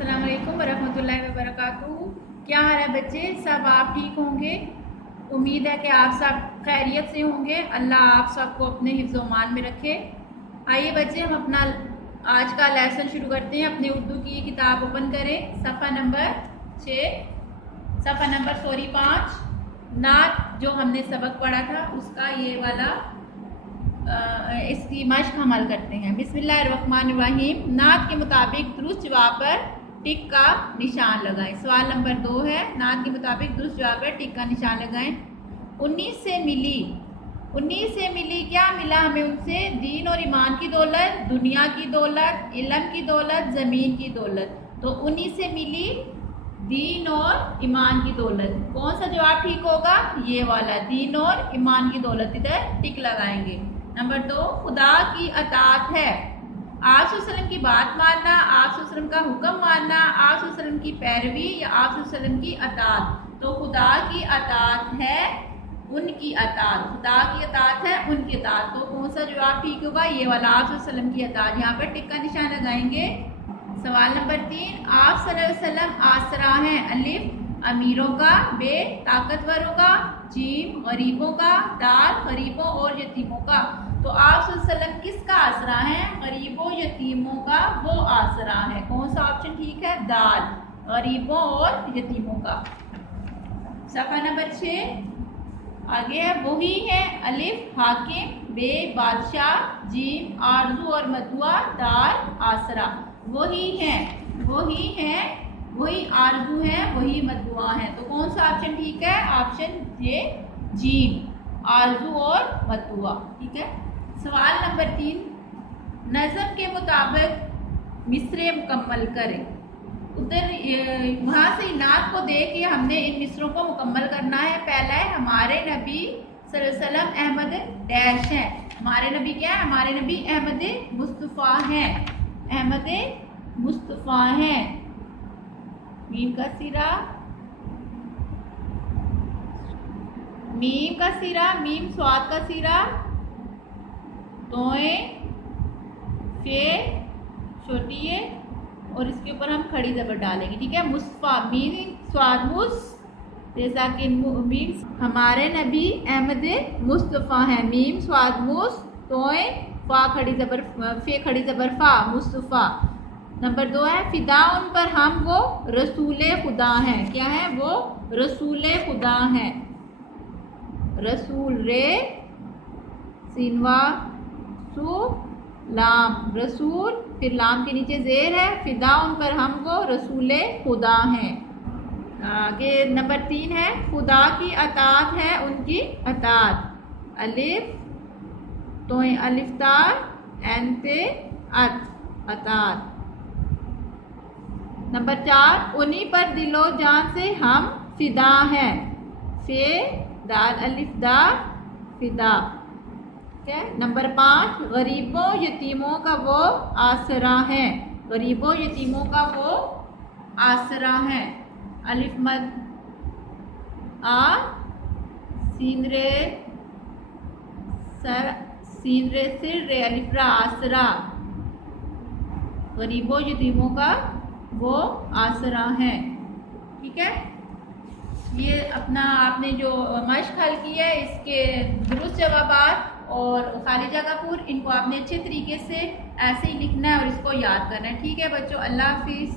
अस्सलाम वालेकुम वरहमतुल्लाहि वबरकातुहू। क्या हाल है बच्चे? सब आप ठीक होंगे। उम्मीद है कि आप सब खैरियत से होंगे। अल्लाह आप सबको अपने हिफ्ज़-ओ-मान में रखे। आइए बच्चे, हम अपना आज का लेसन शुरू करते हैं। अपनी उर्दू की किताब ओपन करें, सफ़ा नंबर 5 नात जो हमने सबक पढ़ा था उसका ये वाला इसकी मश्क हम हल करते हैं। बिस्मिल्लाहिर्रहमानिर्रहीम। नात के मुताबिक दुरुस्त जवाब पर टिक का निशान लगाएं। सवाल नंबर 2 है, नात के मुताबिक दुरुस्त जवाब पर टिक का निशान लगाएं। 19 से मिली क्या मिला हमें उनसे? दीन और ईमान की दौलत, दुनिया की दौलत, इल्म की दौलत, ज़मीन की दौलत। तो 19 से मिली दीन और ईमान की दौलत। कौन सा जवाब ठीक होगा? ये वाला, दीन और ईमान की दौलत। इधर टिक लगाएंगे। नंबर 2, खुदा की अताअत है। आप वसल्लम की बात मानना, आप वसल्लम का हुक्म मानना, आप वसल्लम की पैरवी या आप वसल्लम की अताअत। तो खुदा की अताअत है, उनकी अताअत। खुदा की अताअत है, उनकी अताअत। तो कौन सा जवाब ठीक होगा? ये वाला, आप वसल्लम की अताअत। यहाँ पर टिक का निशान लगाएंगे। सवाल नंबर 3, आप सल्लल्लाहु अलैहि वसल्लम आसरा हैं। अलिफ अमीरों का, बे ताकतवरों का, जीम गरीबों का, दाल गरीबों और यतीमों का। तो आप सल्लल्लाहु अलैहि वसल्लम किसका आसरा है? गरीबों यतीमों का वो आसरा है। कौन सा ऑप्शन ठीक है? दाल, गरीबों और यतीमों का। सफ़ा नंबर 6 आगे है, वही है। अलिफ हाकिम, बे बादशाह, जीम आरजू और मदुआ, दाल आसरा। वही है, वही आरजू है, वही मदुआ है। तो कौन सा ऑप्शन ठीक है? ऑप्शन ये, जीम, आरजू और मदुआ। ठीक है। सवाल नंबर 3, नज़म के मुताबिक मिसरे मुकम्मल करें। उधर वहाँ से नात को देख के हमने इन मिसरों को मुकम्मल करना है। पहला है, हमारे नबी सल्लल्लाहु अलैहि वसल्लम अहमद डैश हैं। हमारे नबी क्या है? हमारे नबी अहमद मुस्तफ़ा हैं, अहमद मुस्तफ़ा हैं। मीम का सिरा, मीम स्वाद का सिरा, तोए फे छोटी है और इसके ऊपर हम खड़ी ज़बर डालेंगे। ठीक है। मुस्तफ़ा, मीम स्वाद मुस, जैसा कि मीम हमारे नबी अहमद मुस्तफ़ा हैं। मीम स्वाद मुस, तोए फा खड़ी ज़बर, फे खड़ी ज़बर फा, मुस्तफ़ा। नंबर 2 है, फिदा उन पर हम वो रसूले खुदा हैं। क्या है? वो रसूले खुदा हैं। रसूल, रे सीनवा सु लाम, रसूल, फिर लाम के नीचे जेर है। फिदा उन पर हम वो रसूले खुदा हैं। आगे नंबर 3 है, खुदा की अताअत है, उनकी अताअत। अलिफ तो अलिफ्तार, एनते अत, अताअत। नंबर 4, उन्हीं पर दिलो जान से हम फिदा हैं। फे दाल अलिफ दा, फिदा। ठीक है। नंबर 5, गरीबों यतीमों का वो आसरा है। गरीबों यतीमों का वो आसरा है। अलिफ मद आ, सीन रे सर, सीन रे सिर, रे अलिफ रा, आसरा। गरीबों यतीमों का वो आसरा है। ठीक है। ये अपना आपने जो मश्क हल की है, इसके दुरुस्त जवाबात और खाली जगह पूर, इनको आपने अच्छे तरीके से ऐसे ही लिखना है और इसको याद करना है। ठीक है बच्चों, अल्लाह हाफिज़।